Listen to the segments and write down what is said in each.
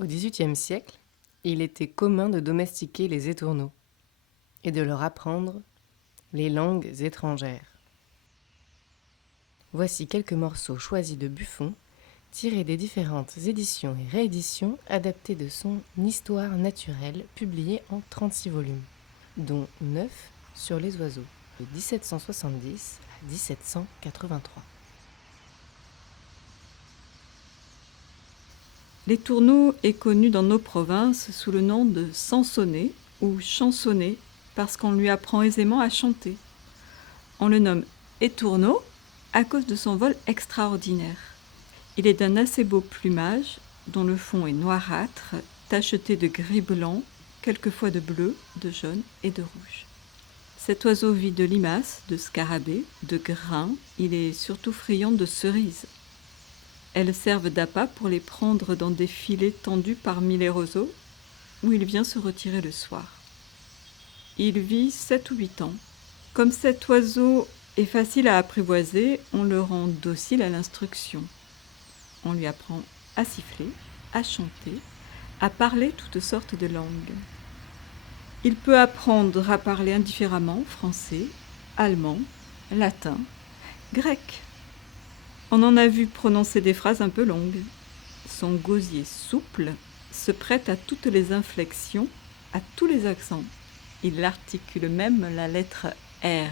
Au XVIIIe siècle, il était commun de domestiquer les étourneaux et de leur apprendre les langues étrangères. Voici quelques morceaux choisis de Buffon, tirés des différentes éditions et rééditions adaptées de son Histoire naturelle, publiée en 36 volumes, dont 9 sur les oiseaux, de 1770 à 1783. L'étourneau est connu dans nos provinces sous le nom de sansonnet ou chansonnet parce qu'on lui apprend aisément à chanter. On le nomme étourneau à cause de son vol extraordinaire. Il est d'un assez beau plumage dont le fond est noirâtre, tacheté de gris blanc, quelquefois de bleu, de jaune et de rouge. Cet oiseau vit de limaces, de scarabées, de grains. Il est surtout friand de cerises. Elles servent d'appât pour les prendre dans des filets tendus parmi les roseaux, où il vient se retirer le soir. Il vit 7 ou 8 ans. Comme cet oiseau est facile à apprivoiser, on le rend docile à l'instruction. On lui apprend à siffler, à chanter, à parler toutes sortes de langues. Il peut apprendre à parler indifféremment français, allemand, latin, grec. On en a vu prononcer des phrases un peu longues. Son gosier souple se prête à toutes les inflexions, à tous les accents. Il articule même la lettre R.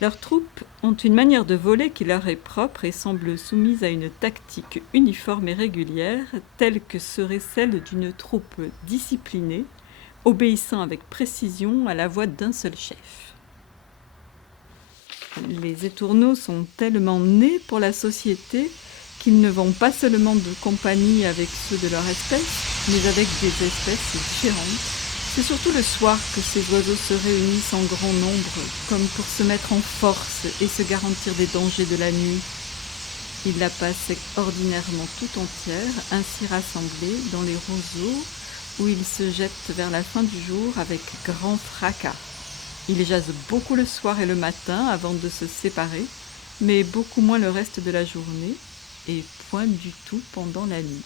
Leurs troupes ont une manière de voler qui leur est propre et semble soumise à une tactique uniforme et régulière, telle que serait celle d'une troupe disciplinée, obéissant avec précision à la voix d'un seul chef. Les étourneaux sont tellement nés pour la société qu'ils ne vont pas seulement de compagnie avec ceux de leur espèce, mais avec des espèces différentes. C'est surtout le soir que ces oiseaux se réunissent en grand nombre, comme pour se mettre en force et se garantir des dangers de la nuit. Ils la passent ordinairement tout entière, ainsi rassemblés dans les roseaux, où ils se jettent vers la fin du jour avec grand fracas. Ils jasent beaucoup le soir et le matin avant de se séparer, mais beaucoup moins le reste de la journée, et point du tout pendant la nuit.